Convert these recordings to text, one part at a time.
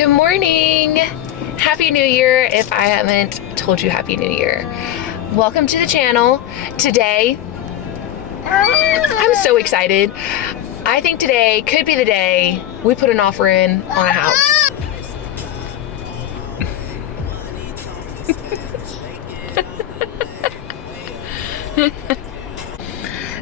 Good morning! Happy New Year if I haven't told you Happy New Year. Welcome to the channel. Today, I'm so excited. I think today could be the day we put an offer in on a house.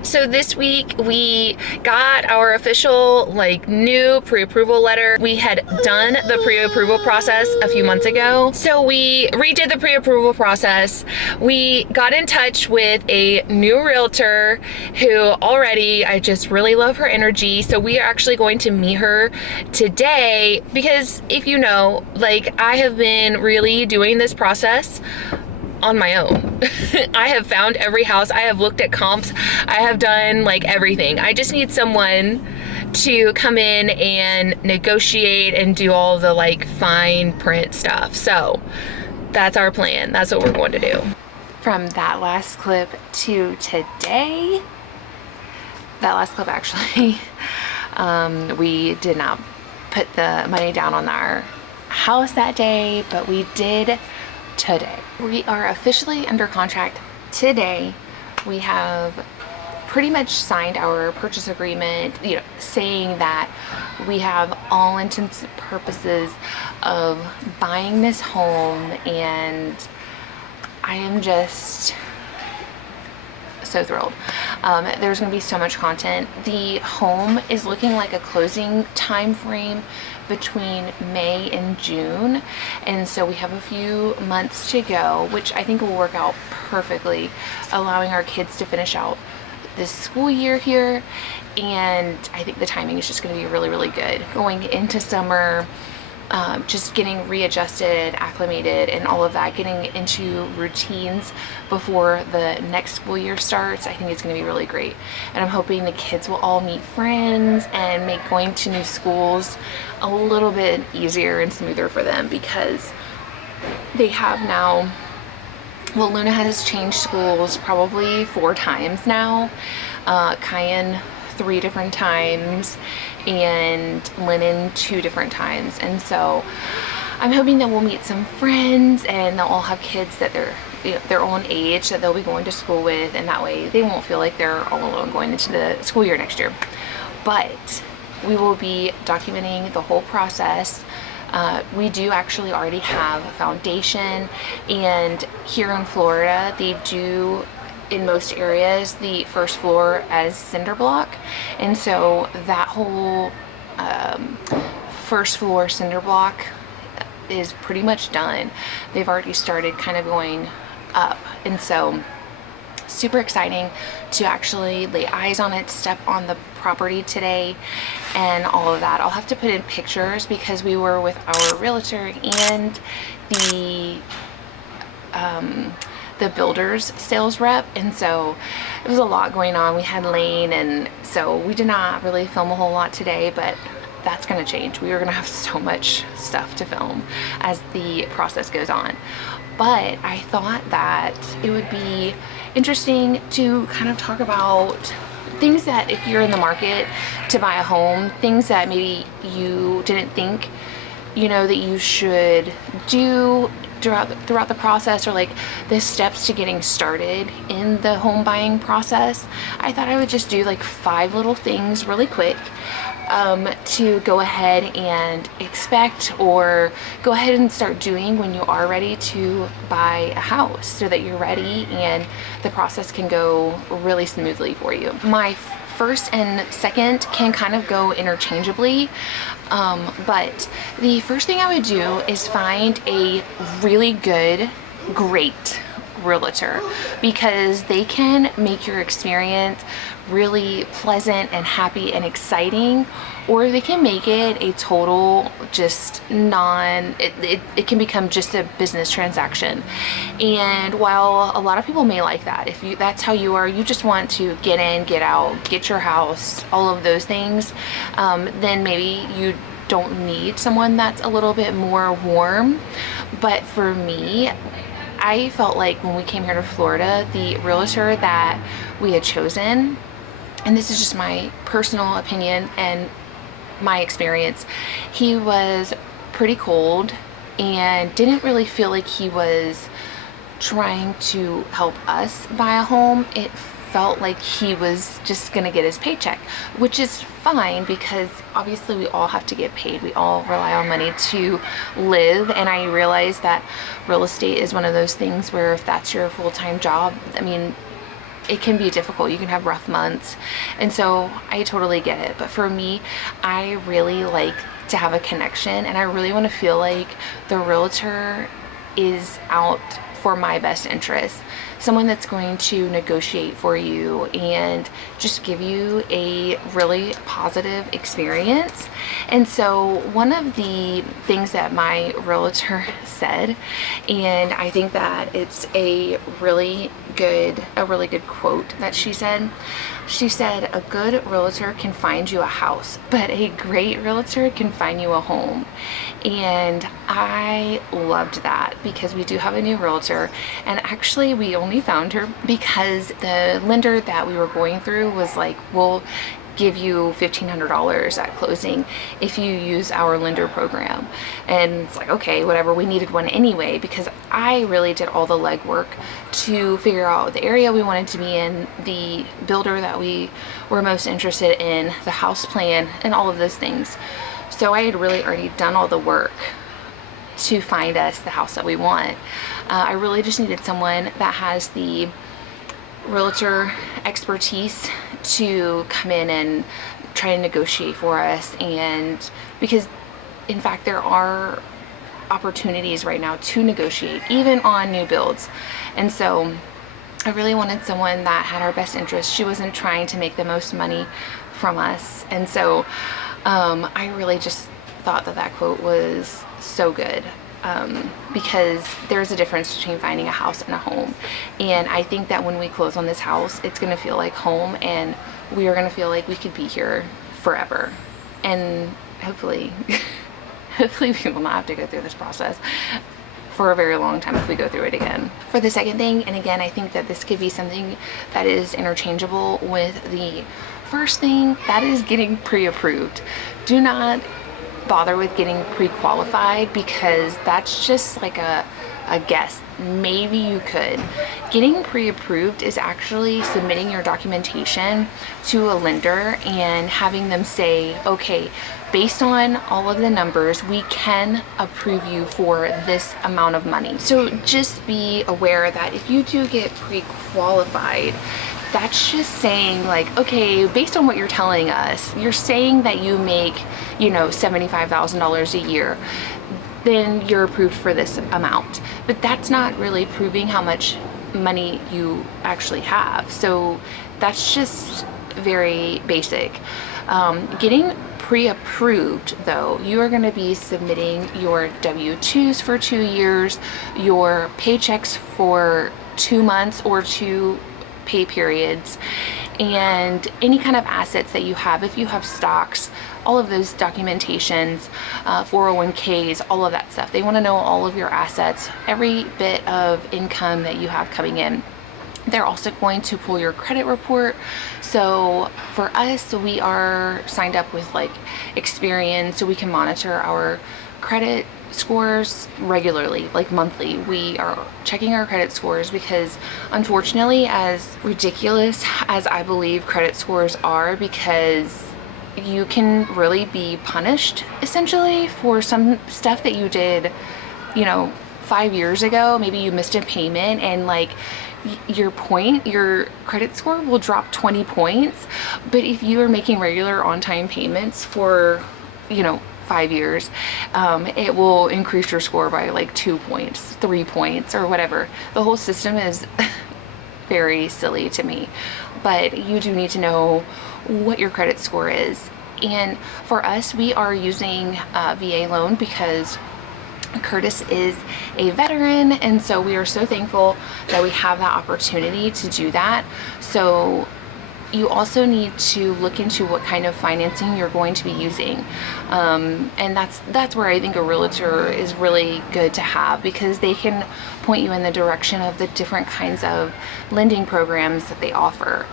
So this week we got our official new pre-approval letter. We had done the pre-approval process a few months ago. So we redid the pre-approval process. We got in touch with a new realtor who already, I just really love her energy. So we are actually going to meet her today because if you know, I have been really doing this process on my own. I have found every house. I have looked at comps. I have done everything. I just need someone to come in and negotiate and do all the fine print stuff. So that's our plan. That's what we're going to do. From that last clip to today, that last clip actually, we did not put the money down on our house that day, but we did today. We are officially under contract today. We have pretty much signed our purchase agreement, saying that we have all intents and purposes of buying this home, and I am just so thrilled. There's going to be so much content. The home is looking like a closing time frame between May and June, and so we have a few months to go, which I think will work out perfectly, allowing our kids to finish out this school year here. And I think the timing is just going to be really, really good going into summer. Just getting readjusted, acclimated, and all of that, getting into routines before the next school year starts. I think it's going to be really great, and I'm hoping the kids will all meet friends and make going to new schools a little bit easier and smoother for them, because they have now, well, Luna has changed schools probably 4 times now, Cayenne 3 different times, and Lennon 2 different times. And so I'm hoping that we'll meet some friends and they'll all have kids that they're their own age that they'll be going to school with, and that way they won't feel like they're all alone going into the school year next year. But we will be documenting the whole process. We do actually already have a foundation, and here in Florida they do, in most areas, the first floor as cinder block, and so that whole first floor cinder block is pretty much done. They've already started kind of going up, and so super exciting to actually lay eyes on it, step on the property today, and all of that. I'll have to put in pictures because we were with our realtor and the builder's sales rep, and so it was a lot going on. We had Lane, and so we did not really film a whole lot today, but that's going to change. We are going to have so much stuff to film as the process goes on. But I thought that it would be interesting to kind of talk about things that, if you're in the market to buy a home, things that maybe you didn't think that you should do throughout the process, or the steps to getting started in the home buying process. I thought I would just do 5 little things really quick to go ahead and expect, or go ahead and start doing when you are ready to buy a house, so that you're ready and the process can go really smoothly for you. My first and second can kind of go interchangeably, but the first thing I would do is find a really good, great realtor, because they can make your experience really pleasant and happy and exciting, or they can make it a total just it can become just a business transaction. And while a lot of people may like that, if that's how you are, you just want to get in, get out, get your house, all of those things, then maybe you don't need someone that's a little bit more warm. But for me, I felt like when we came here to Florida, the realtor that we had chosen, and this is just my personal opinion and my experience, he was pretty cold and didn't really feel like he was trying to help us buy a home. It felt like he was just gonna get his paycheck, which is fine because obviously we all have to get paid. We all rely on money to live, and I realize that real estate is one of those things where if that's your full-time job, I mean, it can be difficult. You can have rough months, and so I totally get it. But for me, I really like to have a connection, and I really want to feel like the realtor is out for my best interest, someone that's going to negotiate for you and just give you a really positive experience. And so one of the things that my realtor said, and I think that it's a really good quote that she said, a good realtor can find you a house, but a great realtor can find you a home. And I loved that because we do have a new realtor, and actually we only found her because the lender that we were going through was like, we'll give you $1,500 at closing if you use our lender program. And it's like, okay, whatever, we needed one anyway because I really did all the legwork to figure out the area we wanted to be in, the builder that we were most interested in, the house plan, and all of those things. So I had really already done all the work to find us the house that we want. I really just needed someone that has the realtor expertise to come in and try to negotiate for us. And because in fact there are opportunities right now to negotiate even on new builds, and so I really wanted someone that had our best interest. She wasn't trying to make the most money from us, and so I really just thought that that quote was so good. Because there's a difference between finding a house and a home, and I think that when we close on this house, it's gonna feel like home, and we are gonna feel like we could be here forever. And hopefully hopefully we will not have to go through this process for a very long time if we go through it again. For the second thing, and again, I think that this could be something that is interchangeable with the first thing, that is getting pre-approved. Do not bother with getting pre-qualified because that's just like a guess. Maybe you could. Getting pre-approved is actually submitting your documentation to a lender and having them say, okay, based on all of the numbers, we can approve you for this amount of money. So just be aware that if you do get pre-qualified, that's just saying like, okay, based on what you're telling us, you're saying that you make, you know, $75,000 a year, then you're approved for this amount. But that's not really proving how much money you actually have. So that's just very basic. Getting pre-approved though, you are going to be submitting your W-2s for 2 years, your paychecks for 2 months or 2 pay periods, and any kind of assets that you have. If you have stocks, all of those documentations, 401ks, all of that stuff. They want to know all of your assets, every bit of income that you have coming in. They're also going to pull your credit report. So for us, we are signed up with like Experian, so we can monitor our credit scores regularly, like monthly. We are checking our credit scores because unfortunately, as ridiculous as I believe credit scores are, because you can really be punished essentially for some stuff that you did, you know, 5 years ago. Maybe you missed a payment and like your credit score will drop 20 points. But if you are making regular on-time payments for, you know, 5 years, it will increase your score by like 2 points, 3 points, or whatever. The whole system is very silly to me, but you do need to know what your credit score is. And for us, we are using a VA loan because Curtis is a veteran, and so we are so thankful that we have that opportunity to do that. So you also need to look into what kind of financing you're going to be using, and that's where I think a realtor is really good to have, because they can point you in the direction of the different kinds of lending programs that they offer.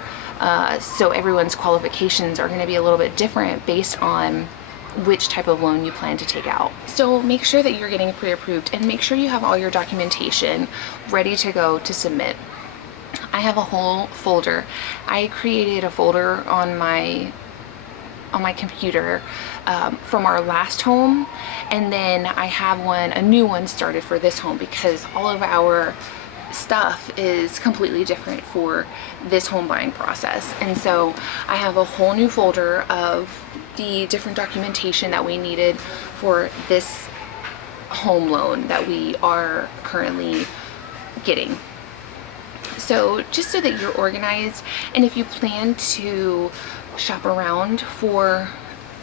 So everyone's qualifications are going to be a little bit different based on which type of loan you plan to take out. So make sure that you're getting pre-approved, and make sure you have all your documentation ready to go to submit. I have a whole folder. I created a folder on my computer from our last home, and then I have a new one started for this home, because all of our stuff is completely different for this home buying process. And so I have a whole new folder of the different documentation that we needed for this home loan that we are currently getting. So just so that you're organized, and if you plan to shop around for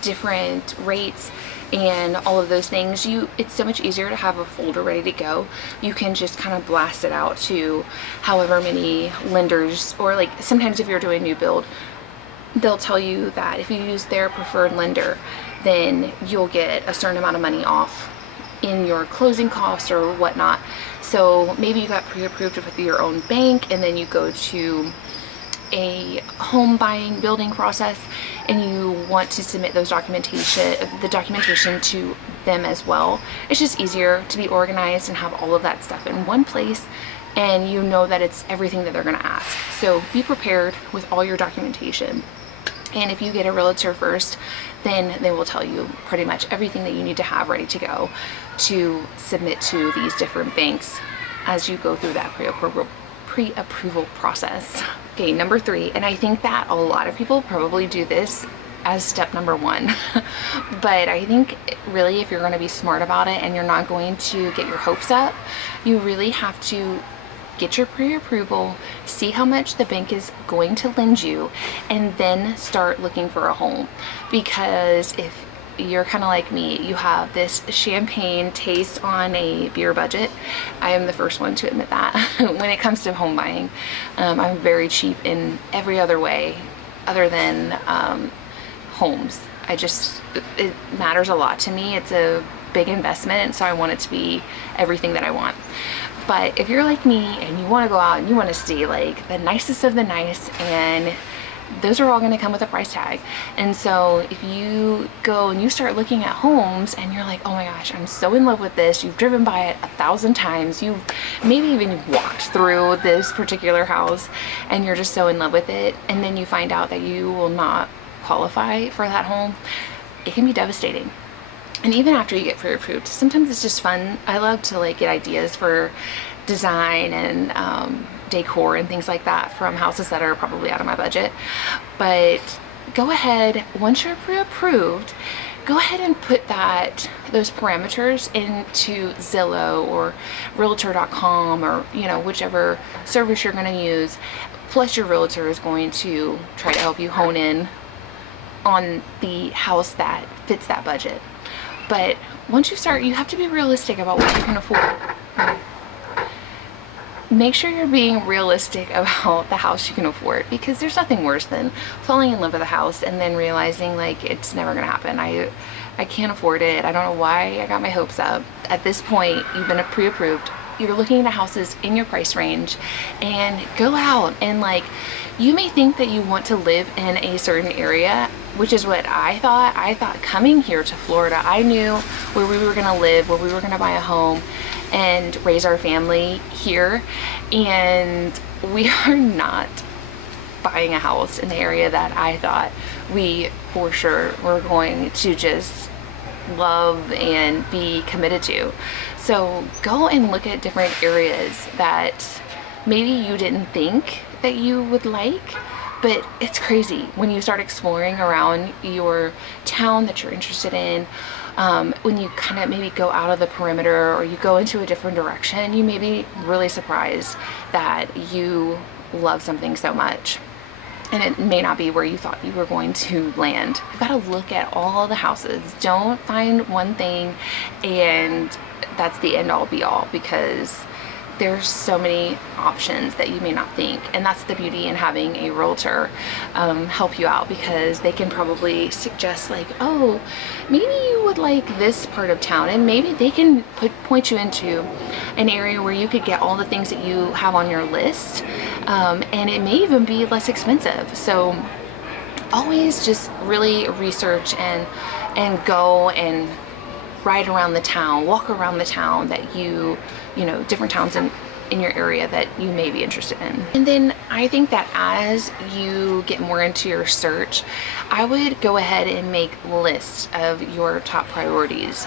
different rates and all of those things, it's so much easier to have a folder ready to go. You can just kind of blast it out to however many lenders, or like sometimes if you're doing new build, they'll tell you that if you use their preferred lender, then you'll get a certain amount of money off in your closing costs or whatnot. So maybe you got pre-approved with your own bank, and then you go to a home buying building process and you want to submit the documentation to them as well. It's just easier to be organized and have all of that stuff in one place, and you know that it's everything that they're going to ask. So be prepared with all your documentation. And if you get a realtor first, then they will tell you pretty much everything that you need to have ready to go to submit to these different banks as you go through that pre-approval process. Okay, number 3, and I think that a lot of people probably do this as step number 1, but I think really if you're going to be smart about it and you're not going to get your hopes up, you really have to get your pre-approval, see how much the bank is going to lend you, and then start looking for a home. Because if you're kind of like me, you have this champagne taste on a beer budget. I am the first one to admit that. When it comes to home buying, I'm very cheap in every other way other than homes. It matters a lot to me. It's a big investment, so I want it to be everything that I want. But if you're like me and you want to go out and you want to see like the nicest of the nice, and those are all going to come with a price tag. And so if you go and you start looking at homes and you're like, oh my gosh, I'm so in love with this. You've driven by it 1,000 times. You've maybe even walked through this particular house and you're just so in love with it. And then you find out that you will not qualify for that home. It can be devastating. And even after you get pre-approved, sometimes it's just fun. I love to like get ideas for design and decor and things like that from houses that are probably out of my budget. But go ahead, once you're pre-approved, go ahead and put those parameters into Zillow or Realtor.com, or whichever service you're going to use. Plus your realtor is going to try to help you hone in on the house that fits that budget. But once you start, you have to be realistic about what you can afford. Make sure you're being realistic about the house you can afford, because there's nothing worse than falling in love with a house and then realizing like it's never gonna happen. I can't afford it. I don't know why I got my hopes up. At this point, you've been pre-approved. You're looking at houses in your price range, and go out and like, you may think that you want to live in a certain area, which is what I thought. I thought coming here to Florida, I knew where we were gonna live, where we were gonna buy a home and raise our family here. And we are not buying a house in the area that I thought we for sure were going to just love and be committed to. So go and look at different areas that maybe you didn't think that you would like, but it's crazy when you start exploring around your town that you're interested in. When you kind of maybe go out of the perimeter or you go into a different direction, you may be really surprised that you love something so much. And it may not be where you thought you were going to land. You've got to look at all the houses. Don't find one thing and that's the end all be all, because there's so many options that you may not think. And that's the beauty in having a realtor help you out, because they can probably suggest like, oh, maybe you would like this part of town, and maybe they can point you into an area where you could get all the things that you have on your list, and it may even be less expensive. So always just really research and and go and ride around the town, walk around the town that you know, different towns in your area that you may be interested in. And then I think that as you get more into your search, I would go ahead and make lists of your top priorities.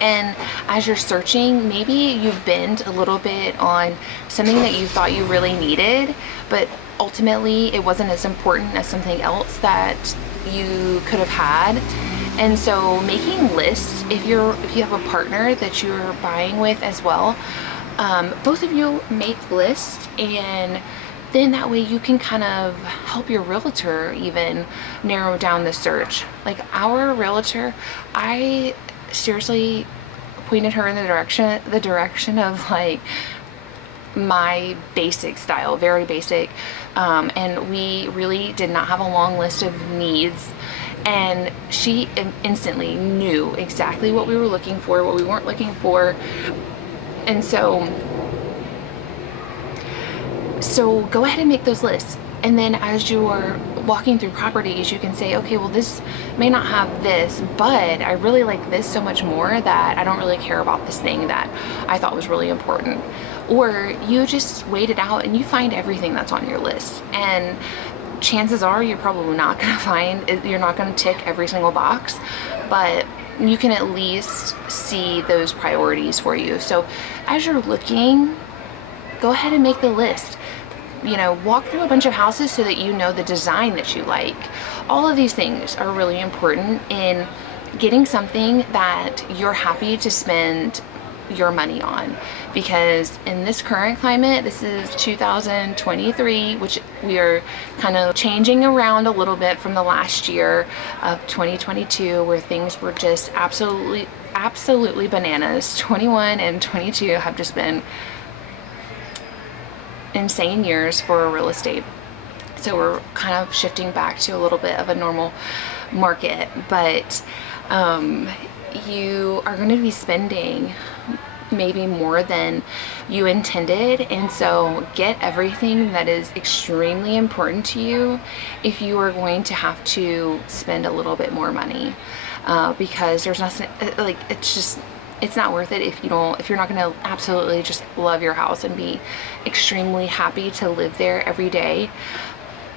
And as you're searching, maybe you bend a little bit on something that you thought you really needed, but ultimately it wasn't as important as something else that you could have had. And so making lists, if you have a partner that you're buying with as well, both of you make lists, and then that way you can kind of help your realtor even narrow down the search. Like our realtor, I seriously pointed her in the direction of like my basic style, very basic, and we really did not have a long list of needs, and she instantly knew exactly what we were looking for, what we weren't looking for. And so go ahead and make those lists. And then as you're walking through properties, you can say, okay, well, this may not have this, but I really like this so much more that I don't really care about this thing that I thought was really important. Or you just wait it out and you find everything that's on your list. And chances are you're probably not going to find, you're not going to tick every single box, but you can at least see those priorities for you. So as you're looking, go ahead and make the list. You know, walk through a bunch of houses so that you know the design that you like. All of these things are really important in getting something that you're happy to spend your money on, because in this current climate, this is 2023, which we are kind of changing around a little bit from the last year of 2022, where things were just absolutely bananas. 21 and 22 have just been insane years for real estate. So we're kind of shifting back to a little bit of a normal market, but you are going to be spending maybe more than you intended. And so get everything that is extremely important to you if you are going to have to spend a little bit more money, because there's nothing like, it's not worth it if you're not going to absolutely just love your house and be extremely happy to live there every day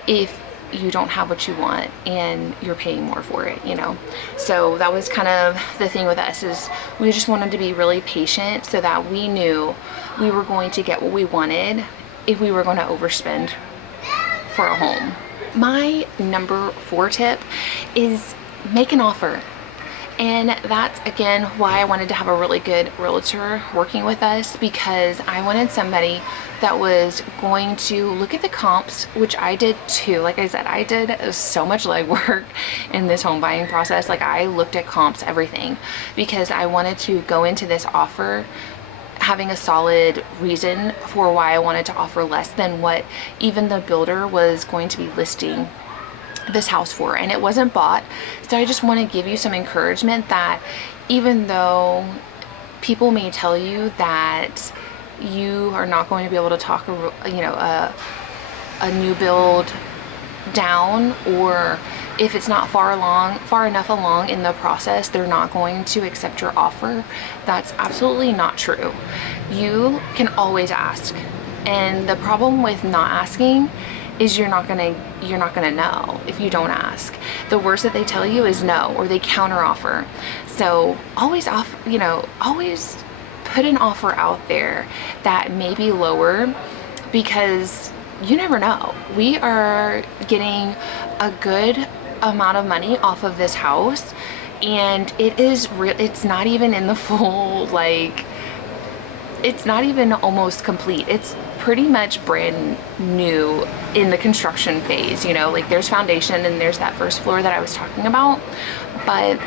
if you don't have what you want and you're paying more for it, you know. So that was kind of the thing with us, is we just wanted to be really patient so that we knew we were going to get what we wanted if we were going to overspend for a home. My number 4 tip is make an offer. And that's again why I wanted to have a really good realtor working with us, because I wanted somebody that was going to look at the comps, which I did too. Like I said, I did so much legwork in this home buying process. Like I looked at comps, everything, because I wanted to go into this offer having a solid reason for why I wanted to offer less than what even the builder was going to be listing this house for, and it wasn't bought. So I just want to give you some encouragement that even though people may tell you that you are not going to be able to talk a new build down, or if it's not far enough along in the process, they're not going to accept your offer, that's absolutely not true. You can always ask, and the problem with not asking is you're not gonna know if you don't ask. The worst that they tell you is no, or they counter offer. So always always put an offer out there that may be lower, because you never know. We are getting a good amount of money off of this house, and it's not even in the full, like, it's not even almost complete. It's pretty much brand new in the construction phase, you know, like there's foundation and there's that first floor that I was talking about, but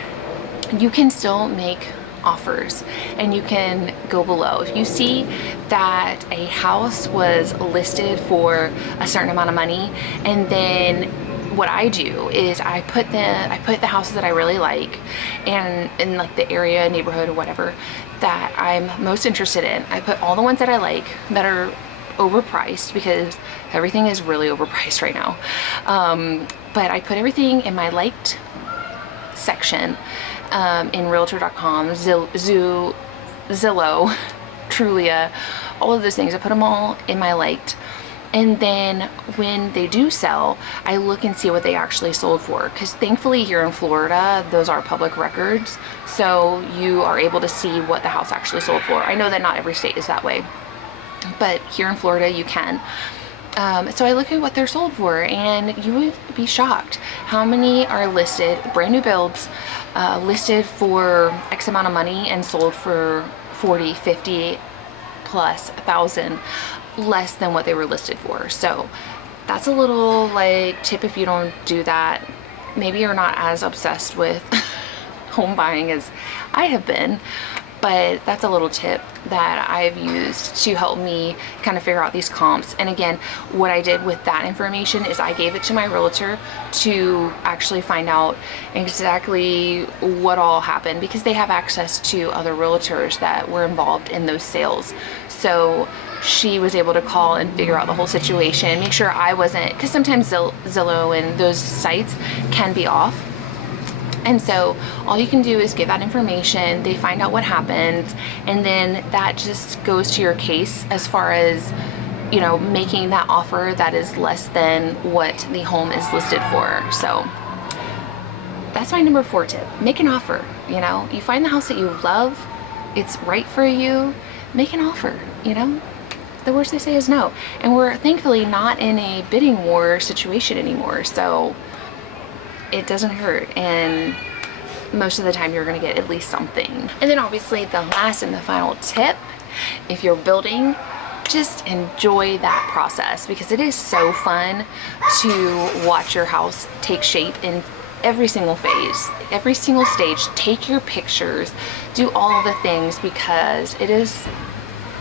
you can still make offers and you can go below. If you see that a house was listed for a certain amount of money, and then what I do is I put the houses that I really like and in like the area, neighborhood, or whatever that I'm most interested in, I put all the ones that I like that are overpriced, because everything is really overpriced right now. But I put everything in my liked section in Realtor.com, Zillow, Trulia, all of those things. I put them all in my liked. And then when they do sell, I look and see what they actually sold for. Because thankfully here in Florida, those are public records. So you are able to see what the house actually sold for. I know that not every state is that way, but here in Florida you can. So I look at what they're sold for, and you would be shocked how many are listed, brand new builds, listed for X amount of money and sold for 40, 50 plus thousand less than what they were listed for. So that's a little like tip if you don't do that. Maybe you're not as obsessed with home buying as I have been, but that's a little tip that I've used to help me kind of figure out these comps. And again, what I did with that information is I gave it to my realtor to actually find out exactly what all happened, because they have access to other realtors that were involved in those sales. So she was able to call and figure out the whole situation, make sure I wasn't, because sometimes Zillow and those sites can be off. And so all you can do is give that information, they find out what happened, and then that just goes to your case as far as, you know, making that offer that is less than what the home is listed for. So that's my number 4 tip. Make an offer. You know, you find the house that you love, it's right for you, make an offer. You know, the worst they say is no. And we're thankfully not in a bidding war situation anymore, so it doesn't hurt, and most of the time you're going to get at least something. And then obviously the last and the final tip, if you're building, just enjoy that process, because it is so fun to watch your house take shape in every single phase, every single stage. Take your pictures, do all the things, because it is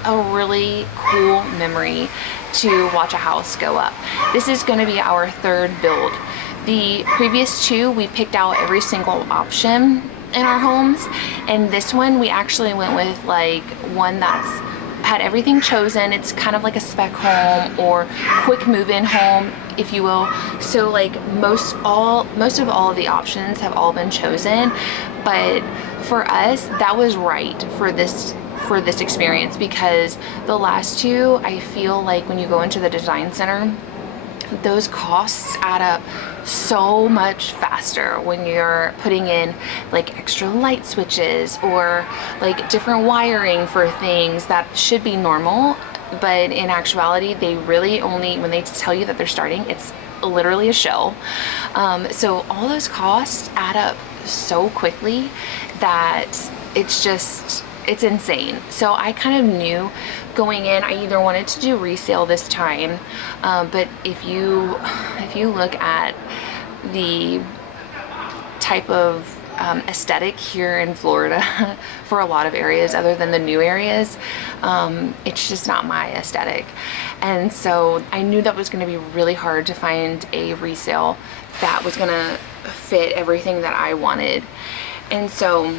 a really cool memory to watch a house go up. This is going to be our 3rd build. The previous 2, we picked out every single option in our homes, and this one we actually went with like one that's had everything chosen. It's kind of like a spec home or quick move-in home, if you will. So like most of all of the options have all been chosen, but for us that was right for this experience, because the last 2, I feel like when you go into the design center, those costs add up so much faster when you're putting in like extra light switches or like different wiring for things that should be normal, but in actuality they really only, when they tell you that they're starting, it's literally a shell. So all those costs add up so quickly that it's insane. So I kind of knew going in, I either wanted to do resale this time, but if you look at the type of aesthetic here in Florida for a lot of areas other than the new areas, it's just not my aesthetic. And so I knew that was going to be really hard to find a resale that was going to fit everything that I wanted. And so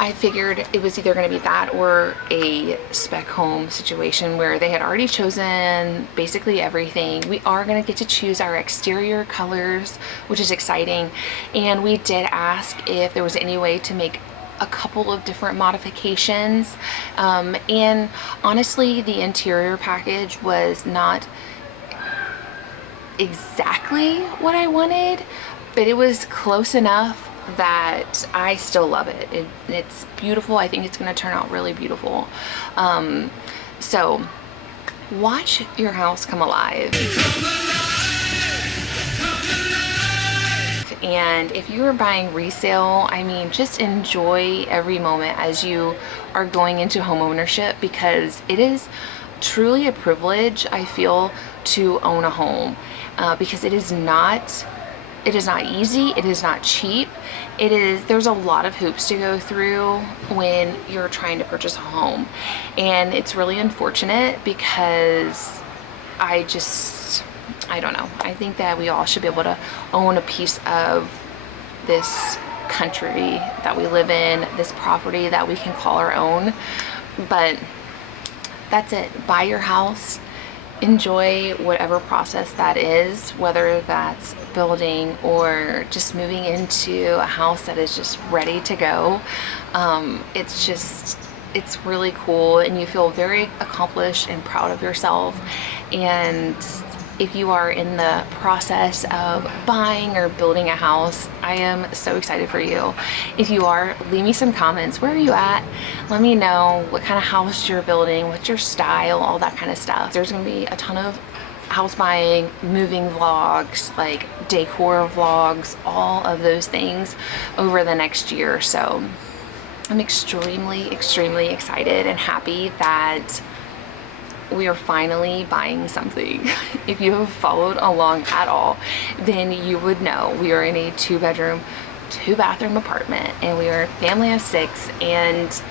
I figured it was either going to be that or a spec home situation where they had already chosen basically everything. We are going to get to choose our exterior colors, which is exciting. And we did ask if there was any way to make a couple of different modifications. And honestly, the interior package was not exactly what I wanted, but it was close enough that I still love it. It's beautiful. I think it's going to turn out really beautiful. So watch your house come alive. And if you are buying resale, I mean, just enjoy every moment as you are going into home ownership, because it is truly a privilege, I feel, to own a home, because it is not easy, it is not cheap. There's a lot of hoops to go through when you're trying to purchase a home. And it's really unfortunate, because I don't know. I think that we all should be able to own a piece of this country that we live in, this property that we can call our own. But that's it. Buy your house, enjoy whatever process that is, whether that's building or just moving into a house that is just ready to go. It's really cool, and you feel very accomplished and proud of yourself. And if you are in the process of buying or building a house, I am so excited for you. If you are, leave me some comments. Where are you at? Let me know what kind of house you're building, what's your style, all that kind of stuff. There's gonna be a ton of house buying, moving vlogs, like decor vlogs, all of those things over the next year or so. I'm extremely excited and happy that we are finally buying something. If you have followed along at all, then you would know we are in a 2-bedroom, 2-bathroom apartment, and we are a family of 6, and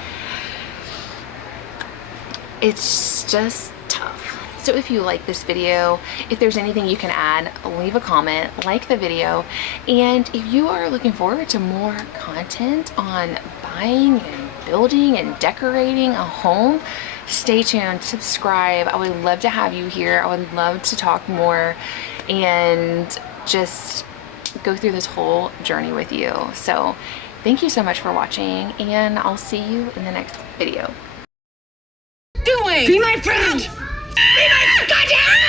it's just tough. So if you like this video, if there's anything you can add, leave a comment, like the video, and if you are looking forward to more content on buying and building and decorating a home, stay tuned, subscribe. I would love to have you here. I would love to talk more and just go through this whole journey with you. So thank you so much for watching, and I'll see you in the next video. Be my friend! Be my goddamn